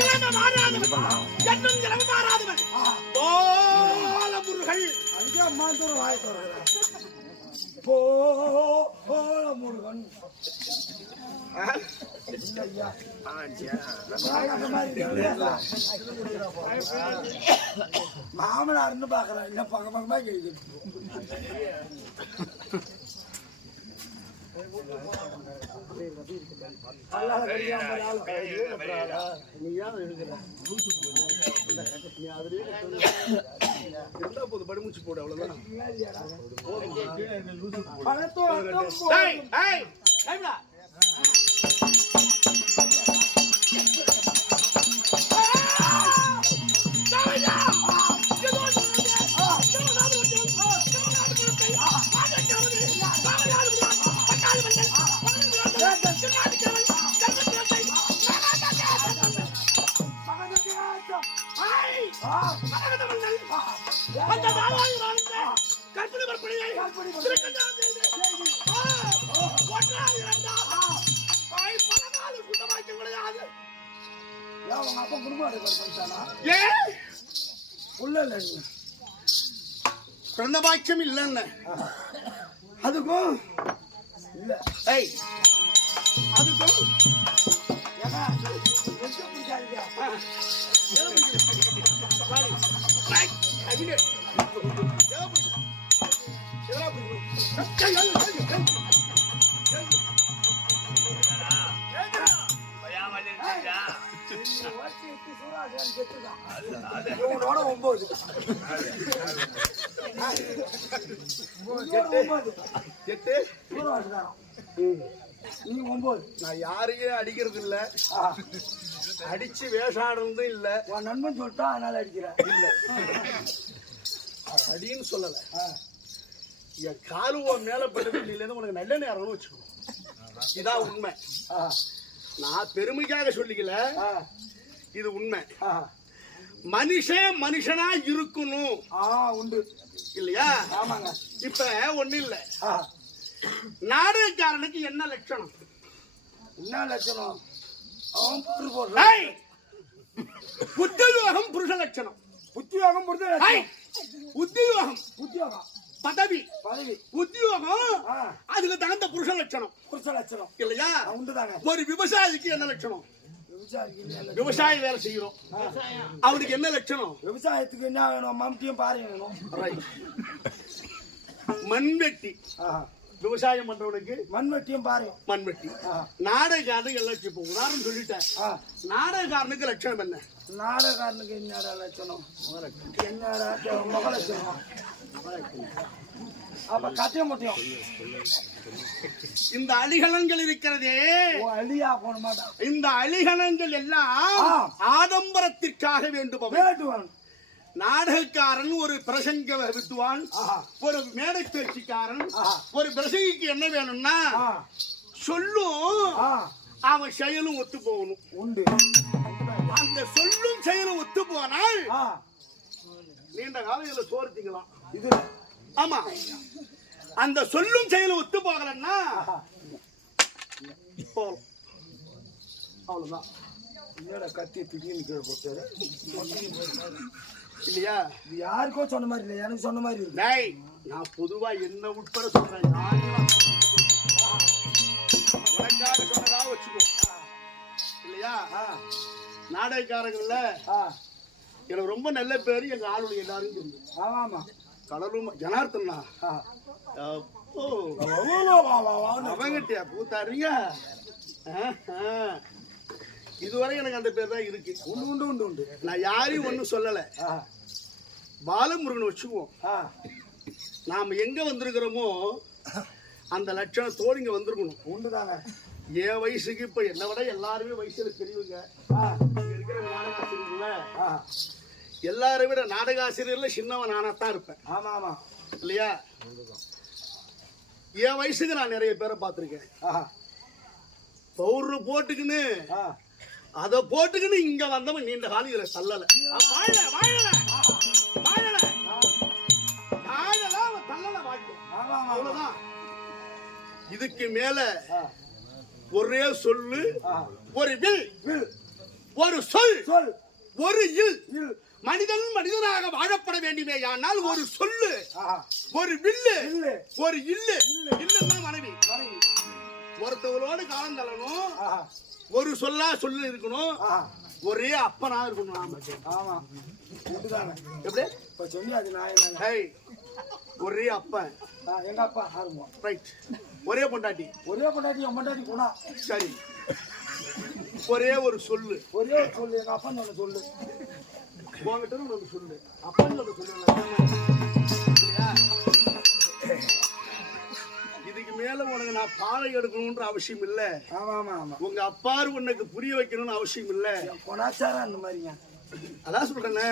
இளமை மாறாதவன் என்னும் இளமை மாறாதவன் போல அங்கே வாய் முருகன் அந்த மாதிரி தெரியல. மாமனார்னு பாக்குறேன் இல்ல பக்க பக்கமா கேக்குது. இருந்தா போது படுமுச்சு போடு அவ்வளவுதான் பணத்தோட்டம் பிறந்த பாக்கியம் இல்லைன்னு அதுக்கும் இல்ல ஏய் அதுக்கும் ஏன்னா எங்க இவனோட ஒன்பது எட்டு? நீ ஒன்பது நான் யாரையும் அடிக்கிறது இல்ல அடிச்சு வேஷாடுறதும் இல்ல உன் நண்பன் சொல்லிட்டா அதனால அடிக்கிறேன் இல்ல அடின்னு சொல்லல. என் காலு உன் மேல பட்டது இல்லைன்னு உனக்கு நல்ல நேரம்னு வச்சுக்கோ. இதான் உண்மை. நான் பெருமைக்காக சொல்லிக்கல. இது உண்மை. மனுஷன் மனுஷனா இருக்கணும். ஆ, உண்டு. இல்லையா? ஆமாங்க. இப்ப ஒண்ணு இல்ல. நாடகக்காரனுக்கு என்ன லட்சணம்? என்ன லட்சணம்! உத்தியோகம் புருஷ லட்சணம். உத்தியோகம் புரிஞ்ச ஏய்! உத்தியோகம். உத்தியோகம் பதவி. பதவி. உத்தியோகம். அதுக்கு தகுந்த புருஷ லட்சணம். புருஷ லட்சணம். இல்லையா? உண்டுதாங்க. ஒரு விவசாயிக்கு என்ன லட்சணம்? விவசாய வேலை செய்யறோம். அவனுக்கு என்ன லட்சணம்? விவசாயத்துக்கு என்ன வேணும்? மம்டியும் பாரு வேணும். மண்வெட்டி. ஆஹா. விவசாயம் பண்றவனுக்கு மண்வெட்டியும் பாரு மண்வெட்டி. ஆஹா. நாடகக்காரனுக்கு எல்லாம் இப்போ உதாரணம் சொல்லிட்டேன். ஆ, நாடகக்காரனுக்கு லட்சணம் என்ன? நாடகாரனுக்கு என்னடா லட்சணம்? என்னடா முக லட்சணம். அப்ப கட்டிய முட்டையும் இந்த அலிகலன்கள் இருக்கிறதே. அழியா மாட்டான் இந்த அலிகலன்கள் எல்லாம். ஆடம்பரத்திற்காக வேண்டுபவை. வேட்டுவன் நாடகக்காரன் ஒரு பிரசங்க வித்துவான். ஒரு மேடை பேச்சுக்காரன். ஒரு பிரசங்கிக்கு என்ன வேணும்னா சொல்லும். அவன் செயலும் ஒத்து போகணும். உண்டு. அந்த சொல்லும் செயலும் ஒத்து போனால் நீண்ட காலையில சோறு திங்கலாம் இது ஆமா. அந்த சொல்லும் செயலும் ஒத்து போகலன்னா. போகலாம் அவ்வளவுதான். கத்தி திடீர்னு கீழே போட்டாரு? இல்லையா? இது யாருக்கோ சொன்ன மாதிரி இல்லை எனக்கு சொன்ன மாதிரி டேய் நான் பொதுவா என்ன உட்பட சொல்றேன். உனக்காக சொன்னதா வச்சுக்கோ. இல்லையா? நாடகக்காரங்கள்ல எனக்கு ரொம்ப நல்ல பேரு எங்க ஆளுடைய எல்லாரும் தெரியும் ஆமா கடலும் ஜனார்த்தனா. அவங்கிட்டயா ஆஹா. இதுவரை எனக்கு அந்த பேர் தான் இருக்கு. உண்டு உண்டு உண்டு உண்டு. நான் யாரையும் ஒன்றும் சொல்லலை. பாலமுருகன் வச்சுக்குவோம். நாம் எங்க வந்திருக்கிறோமோ அந்த லட்சணத்தோடு இங்க வந்திருக்கணும். உண்டு தானே என் வயசுக்கு இப்ப என்னை விட எல்லாருமே வயசுல பெரியவங்க. ஆ, இங்க இருக்கிற நாடகாசிரியர்ல ஆ, எல்லாரை விட நாடகாசிரியர்ல சின்னவன் நானாத்தான் இருப்பேன். ஆமா ஆமா இல்லையா? என் வயசுக்கு நான் நிறைய பேரை பார்த்திருக்கேன். பவுடர் போட்டுக்கின்னு அதை போட்டுக்கின்னு இங்க வந்தவன் நீண்ட காலம் இதுல தள்ளல. வாழல வாழல. வாழல. வாழல தள்ளல அவ்வளவுதான். இதுக்கு மேல ஒரே சொல்லு. ஒரு வில். ஒரு சொல் சொல். ஒரு இல். மனிதன் மனிதனாக வாழப்பட வேண்டுமே ஆனால் ஒரு சொல்லு ஒரு வில்லு இல்லு ஒரு இல்லு. இல்லு. இல்லுன்னா மனைவி. ஒருத்தவங்களோடு காலம் தள்ளணும். ஒரு சொல்லா சொல்லு இருக்கணும். ஒரே அப்பனா இருக்கணும் ஆமா. எப்படி? இப்ப சொல்லி அது நான் என்னங்க ஹேய் ஒரே அப்பன். எங்க அப்பா? ஆரம்பம் ரைட் ஒரே பொண்டாட்டி. ஒரே பொண்டாட்டி என் பொண்டாட்டி குணா. சரி. ஒரே ஒரு சொல்லு. ஒரே ஒரு சொல்லு. எங்க அப்பா சொல்லு. உங்ககிட்ட ஒன்று சொல்லு. அப்பன்னு சொல்லு. இல்லையா? இதுக்கு மேல உனக்கு நான் பாலை எடுக்கணும்ன்ற அவசியம் இல்ல. உங்க அப்பாரு உனக்கு புரிய வைக்கணும்னு அவசியம் இல்ல. என் குணாச்சாரம் அந்த மாதிரிங்க. அதான் சொல்றேனே.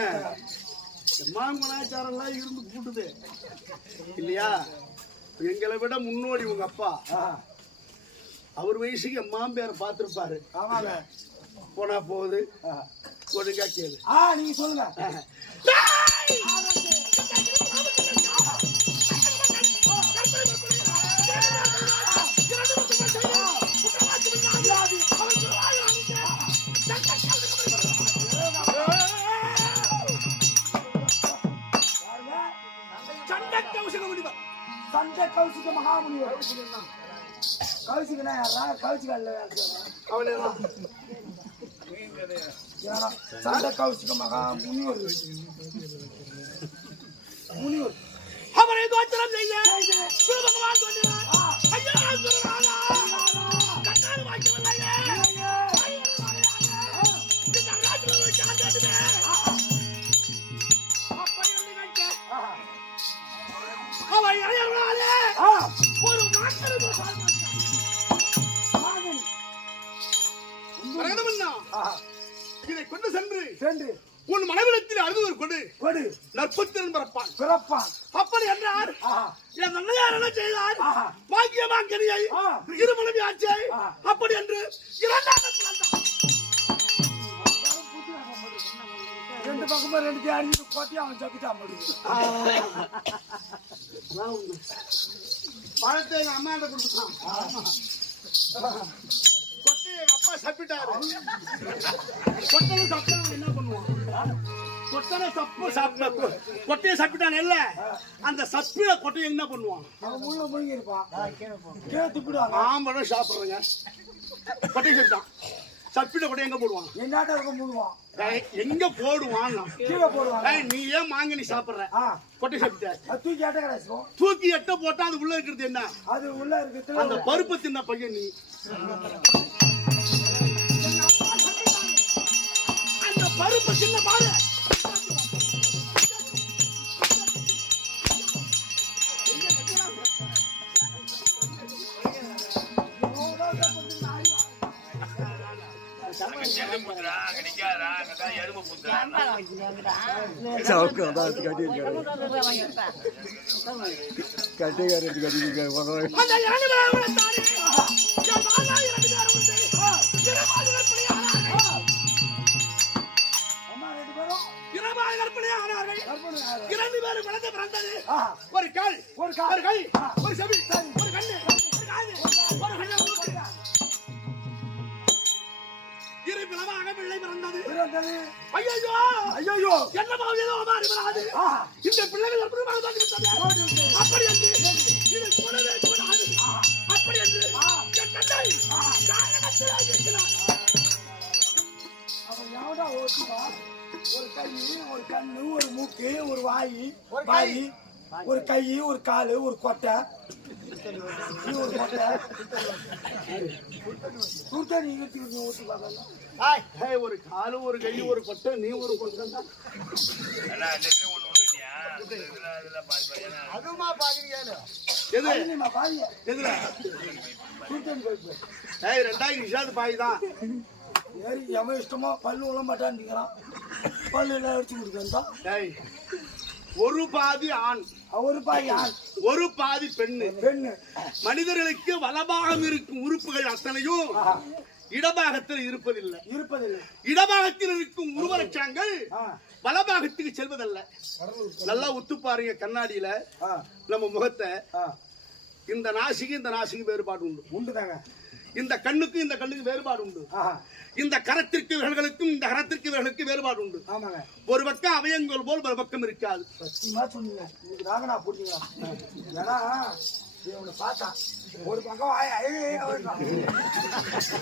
எம்மா கலாச்சாரம்லாம் இருந்து கூட்டுது. இல்லையா? எங்களை விட முன்னோடி உங்க அப்பா. அவர் வயசுக்கு எம்மா பேரை பார்த்துருப்பாரு போனா போகுது. ஒழுங்கா கேளு ஆ நீங்க சொல்லுங்க. சண்டை கௌசிக மகாமுனிவர் கௌசிகனா யாரா? கௌசிக இல்ல யார் சண்டை கௌசிக மகாமுனிவர் முனிவர் அவரை தோற்றம் செய்ய பகவான் சொன்னார் ஐயா குருநாதா கட்டாறு வாய்க்கவில்லையே இந்த நாட்டில் ஒரு சாந்தமே அப்படி என்று இதை கொண்டு சென்று சென்று உன் மனைவிடத்தில் அழுதுவர் கொண்டு கொடு. நற்பத்திரன் பிறப்பான். பிறப்பான். அப்படி என்றார். என் நன்மையார் என்ன செய்தார்? ஆஹா. பாக்கியமாக்கனியை ஆ. இருமணவி ஆச்சை. அப்படி என்று இரண்டாக ரெண்டு பக்கமும் ரெண்டு தேடி கோட்டையும் அவன் சப்பிட்டான் முடியும் பழத்தை எங்க அம்மாட்ட கொடுத்துட்டான். கொட்டை எங்க அப்பா சப்பிட்டாரு. கொட்டனை சப்பிட்டான் என்ன பண்ணுவான் கொட்டனை சப்பு சாப்பிட்ட கொட்டையை சப்பிட்டான் இல்ல? அந்த சப்பில கொட்டையை என்ன பண்ணுவான்? முள்ள முழுங்கி இருப்பான் கீழே துப்பிடுவாங்க ஆம்பளை சாப்பிடுறேங்க கொட்டையை சப்பிட்டான். சப்பில கொட்டை எங்க போடுவான் என்னாட்ட இருக்க ஏய், எங்க போடுவான் கீழே ஏய், நீ ஏன் மாங்கனி சாப்பிடுற? ஆ. கொட்டை சாப்பிட்ட? தூக்கி எட்ட கிடைச்சிடும் தூக்கி எட்ட போட்டா அது உள்ள இருக்கிறது என்ன? அது உள்ள அந்த இருக்கிறது பருப்பு தின்ன பையன் நீ. அந்த பருப்பு சின்ன பாரு. ஆகுது. இரண்டு பேரும் குழந்தை பிறந்தது. ஒரு கால் ஒரு கால். ஒரு கை. ஒரு செவி ஐயையோ. என்ன பாவியதோ மாறி வராது ஆஹா. இந்த பிள்ளைகள் அற்புதமாக தோன்றி விட்டது அப்படி என்று இது கூடவே கூடாது அப்படி என்று என் தந்தை காரணத்திலே இருக்கிறார். அவன் எவன்டா ஓட்டுவா? ஒரு கை ஒரு கண்ணு ஒரு மூக்கு ஒரு வாய் வாய் ஒரு கை ஒரு காலு ஒரு கொட்டை ஒரு கொட்டை சுத்தா நீ ஊத்தி ஊத்தி ஒரு காலு ஒரு கை ஒரு கொட்டை நீ ஒரு கொட்டை தான். அதுமா எது எதுல? ஏய் ரெண்டாயிரம் நிஷாது பாய் தான். ஏறி எவன் இஷ்டமோ பல்லு உள்ள மாட்டான்னுக்கிறான் பல்லு எல்லாம் அடிச்சு கொடுக்கறான் ஏய் ஒரு பாதி ஆண். ஒரு பாய் ஆண். ஒரு பாதி பெண்ணு. பெண்ணு. மனிதர்களுக்கு வலபாகம் இருக்கும் உறுப்புகள் அத்தனையும். இடபாகத்தில் இருப்பதில்லை. இருப்பதில்லை. இடபாகத்தில் இருக்கும் உருவலட்சங்கள் ஆ. வலபாகத்துக்கு செல்வதல்ல. நல்லா உத்து பாருங்க கண்ணாடியில நம்ம முகத்தை. இந்த நாசிக்கு இந்த நாசிக்கு வேறுபாடு உண்டு. உண்டுதாங்க இந்த கண்ணுக்கு இந்த கண்ணுக்கு வேறுபாடு உண்டு. இந்த கரத்திற்கு இவர்களுக்கும் இந்த கரத்திற்கு இவர்களுக்கு வேறுபாடு உண்டு. ஆமாங்க. ஒரு பக்கம் அவயங்கள் போல் ஒரு பக்கம் இருக்காது. சத்தியமா இவனை பார்த்தா ஒரு பக்கம் வாய் ஐ, அவன் ஒரு பக்கம்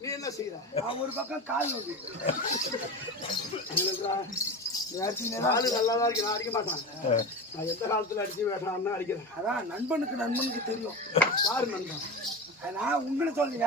நீ என்ன செய்யற? நான் ஒரு பக்கம் கால் நோக்கி. நீ அடிச்சீங்கன்னா, நாலு நல்லாதான் இருக்கு நான் அடிக்க மாட்டேன். நான் எந்த காலத்துல அடிச்சு வேண்டாம்னு அடிக்கிறேன். அதான் நண்பனுக்கு நண்பனுக்கு தெரியும். யாரு நண்பன்? நான் உங்களை சொல்லுங்க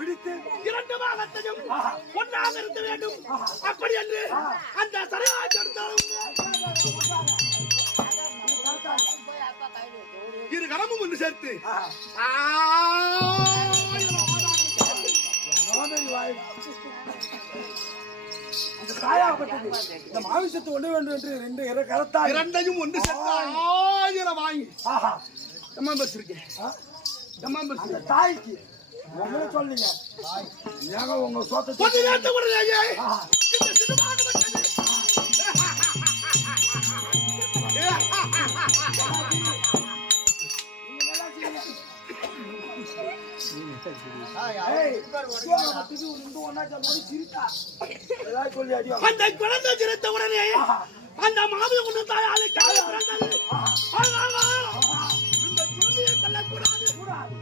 பிடித்து இரண்டு பாகத்தையும் ஒன்றாக இருக்க வேண்டும். அப்படி என்று அந்த எடுத்தாலும் இரு கரமும் ஒன்று சேர்த்து. தாயாகப்பட்டது. இந்த மாமிசத்தை ஒண்ணு வேண்டும் என்று ரெண்டு இரு கரத்தால் இரண்டையும் ஒன்று சேர்த்து ஆயிரம் வாங்கி. ஆஹா? எம்மா அந்த வச்சிருக்கேன் தாய்க்கு உங்களே சொல்லுங்க ஏங்க உங்க சோத்தை கொஞ்ச நேரத்தை. அந்த குழந்தை சிரித்த உடனே. அந்த மாமி ஒன்று தாயாலே கால பிறந்தது. இந்த குழந்தையை கொல்லக்கூடாது. கூடாது.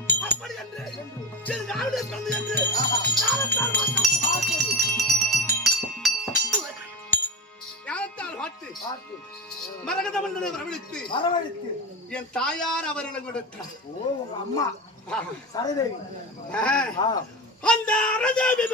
என்று. சிறு காவலே பிறந்தது என்று. ஞானத்தால் ஞானத்தால் பார்த்து. மரகத மன்னனை வரவழைத்து. வரவழைத்து. என் தாயார் அவரிடம் கொடுத்தார் ஓ உங்க அம்மா. சரதேவி. அந்த அரதேவி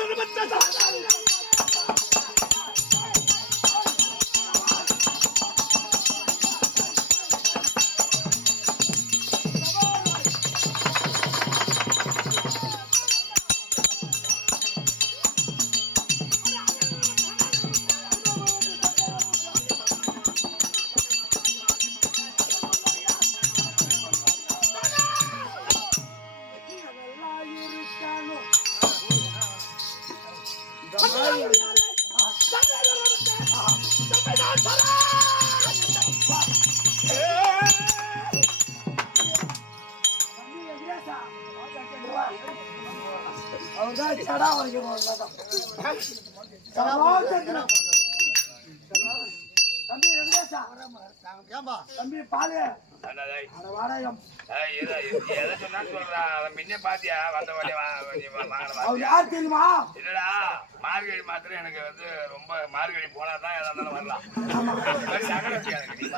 எதை சொன்னான்னு சொல்றா. அதை முன்ன பாத்தியா? வந்த? யார் தெரியுமா? இல்லடா, மார்கழி மாத்திரம் எனக்கு வந்து ரொம்ப மார்கழி போனா தான் எதா இருந்தாலும் வரலாம். இந்த மாதிரி சகலம் இருக்கு எனக்கு, நீ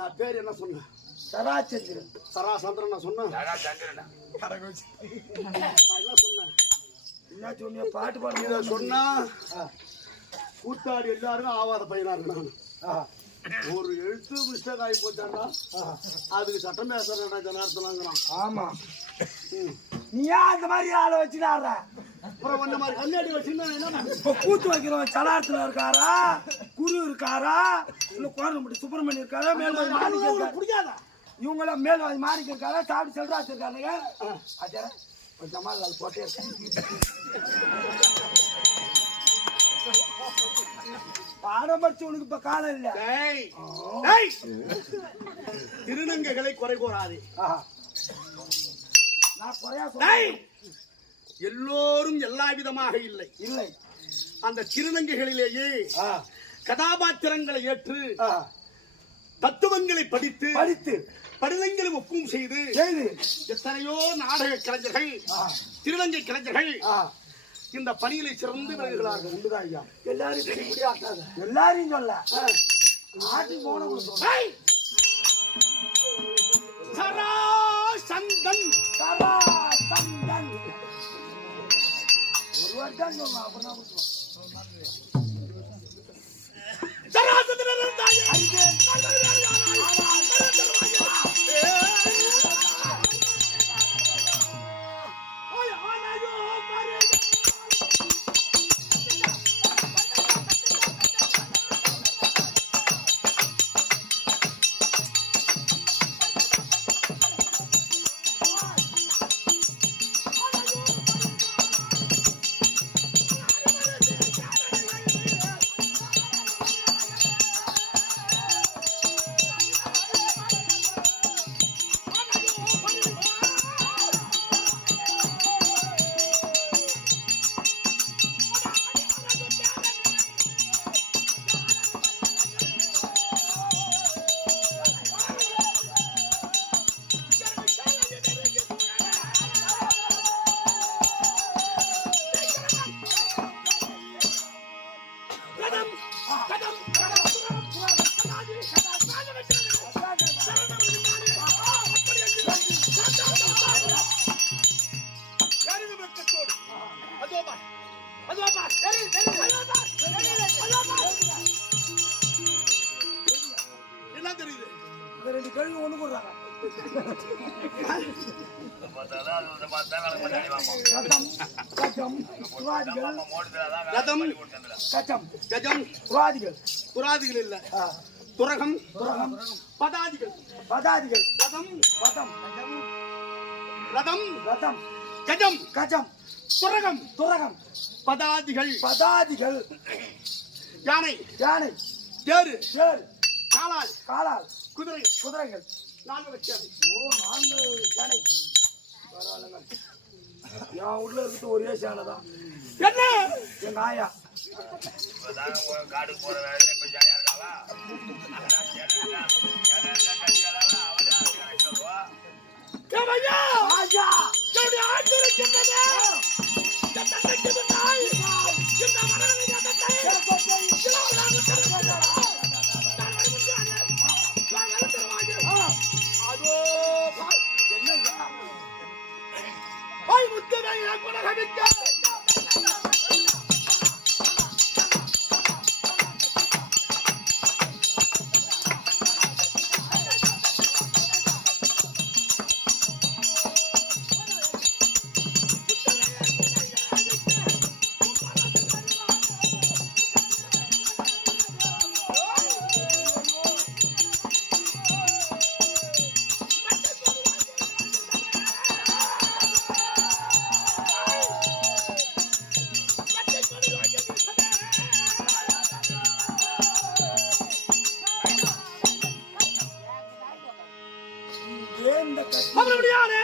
நான் பேர் என்ன சொன்னேன்? சராச்சந்திரன் சராசந்திரன் நான் சொன்னேன். யாரா சந்திரனா? நான் என்ன சொன்னேன்? என்ன சொன்னிய பாட்டு இதை பாடுங்க சொன்னா கூத்தாடி எல்லாருக்கும் ஆவாத பையனா இருக்கணும் ஒரு எழுத்து மிஸ்டேக் ஆகி போச்சாண்டா? அதுக்கு சட்டம் பேசுறேன் ஜனார்த்தனாங்கிறான். ஆமா. நீ ஏன் அந்த மாதிரி ஆளை வச்சுடாடுற அப்புறம் ஒன்ன மாதிரி கண்ணாடி வச்சுன்னா என்ன கூத்து வைக்கிறவன் சலாரத்துல இருக்காரா? குரு இருக்காரா? இல்ல கோரம்பட்டி சுப்பிரமணியம் இருக்காரா மேல்வாதி மாணிக்கம் உங்களுக்கு இருக்காரா? பிடிக்காதா? இவங்கள மேல்வாதி மாணிக்கம் இருக்காரா சாப்பிட்டு செல்ராஜ் அஜர ஒரு ஜமால் அது போட்டே உனக்கு இப்ப காலம் இல்ல. திருநங்கைகளை குறை கூறாதே. நான் குறையா. சொல்றேன். எல்லோரும் எல்லா விதமாக இல்லை. இல்லை. அந்த திருநங்கைகளிலேயே கதாபாத்திரங்களை ஏற்று ஆ. தத்துவங்களை படித்து படித்து படிதங்களை ஒப்பும் செய்து செய்து எத்தனையோ நாடக கலைஞர்கள் ஆ, திருநங்கை கலைஞர்கள் ஆ. இந்த பணியிலே சிறந்து விளங்குகிறார்கள். உண்டுதான் ஐயா. எல்லாரும். எல்லாரையும் சொல்ல. ஆட்டி போன. சரா சந்தன். சரா சந்தன். ஒரு வருஷம் சொல்லலாம் அப்படின்னா விட்டுருவோம். சராசந்திரன் கட்டம் கஜம். புராதிகள். புராதிகள் இல்ல. துரகம். துரகம். பதாதிகள். பதாதிகள். ரதம். பதம் ரதம். ரதம். கஜம். கஜம். துரகம். துரகம். பதாதிகள். பதாதிகள். யானை. யானை. தேரு. தேர். காலால். காலால். குதிரை குதிரைகள். நான்கு வச்சாது ஓ நான்கு யானை. பரவாயில்லைங்க. என் வீட்டுல இருக்கிறது ஒரே சேனை தான் என்ன? எங்க ஆயா காட்டுக்கு போற வேலை இப்ப ஜாலியா இருக்காளா? அதான் ஜெயலலிதா, ஜெயலலிதா கட்சி மறுபடியாரே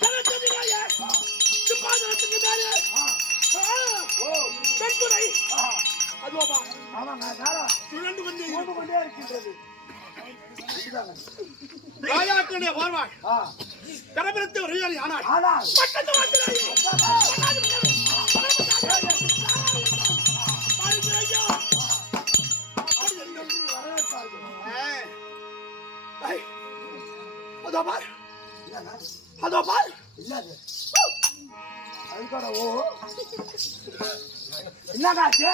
தனத்ததிராயே சிம்மாசனத்துக்கு ஓ தென்துறை ஆ, அதோ பார். ஆமாங்க தாரா சுழன்று கொண்டே போட்டு கொண்டே இருக்கின்றது இதுதாங்க. ராஜாக்களுடைய பார்வாள் ஆ, கடபிடித்து வருகிறார் ஆனால் ஆனால் பட்டத்து வாசலையே வரவேற்பார்கள் அதோ பார் இல்லைங்க அதோ பார் இல்லாது அதுக்கோட ஓ என்னக்காச்சு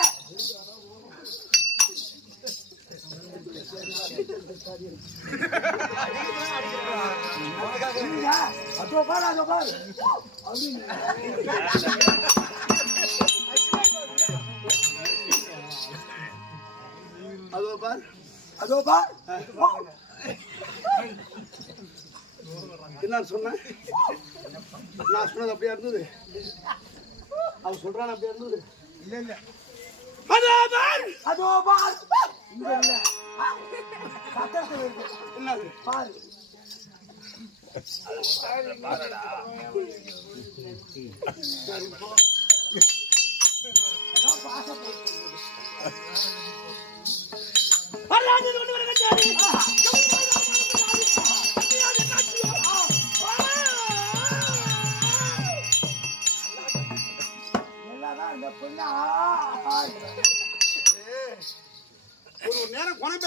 அதோ பாரு அதோ பாரு அதோ பார் அதோ பார் என்ன சொன்னேன். நான் சொன்னது அப்படியா இருந்தது? அவன் சொல்றான் அப்படியா இருந்தது? இல்ல இல்ல. அதோ பார் அதோ பார். இங்க இல்ல. இருக்கு என்னது? பாரு.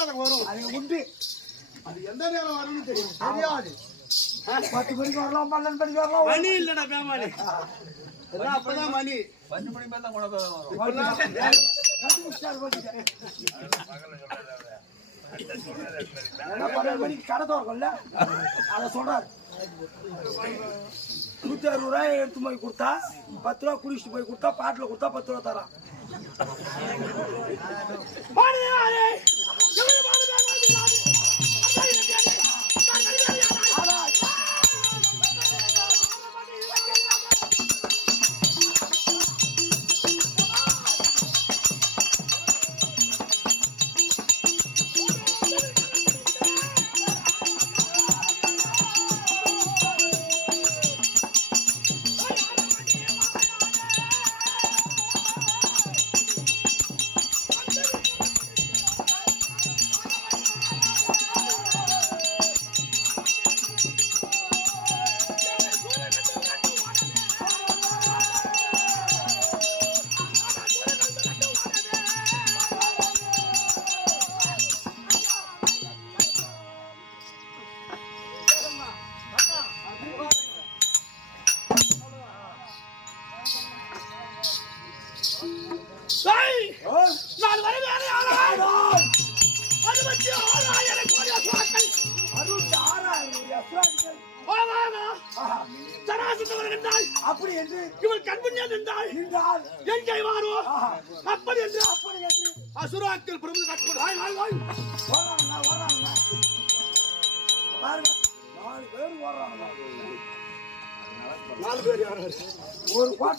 நேரம் குணப்பேதம் வரும். அது உண்டு. அது எந்த நேரம் வரும்னு தெரியும். தெரியாது. பத்து மணிக்கு வரலாம் பன்னெண்டு மணிக்கு வரலாம். மணி இல்லடா பேமானி எல்லாம் அப்பதான் மணி. இப்பெல்லாம் கண்டுபிடிச்சாரு போட்டுக்க. பகல்ல சொல்றாரு ஏன்னா பன்னெண்டு மணிக்கு கடை திறக்கும்ல. அதை சொல்றாரு. நூத்தி அறுபது ரூபாய் எடுத்து போய் கொடுத்தா பத்து ரூபா குடிச்சிட்டு போய் கொடுத்தா பாட்டில் கொடுத்தா பத்து ரூபா தரான்.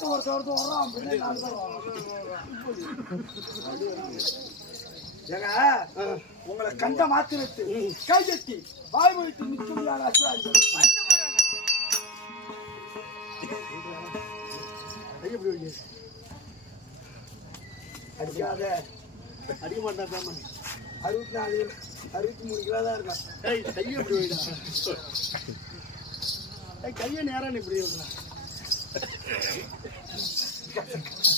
ஒரு பாட்டு ஒருத்தர் பின்னாடி நாலு ஏங்க உங்களை கண்ட மாத்திரத்து கையெட்டி வாய்மொழித்து நிற்க முடியாத அடிக்காத அடிக்க மாட்டேன் பேமெண்ட் அறுபத்தி நாலு அறுபத்தி மூணு கிலோ தான் இருக்கான் கையை இப்படி வைடா? கையை நேரம் நீ இப்படி got some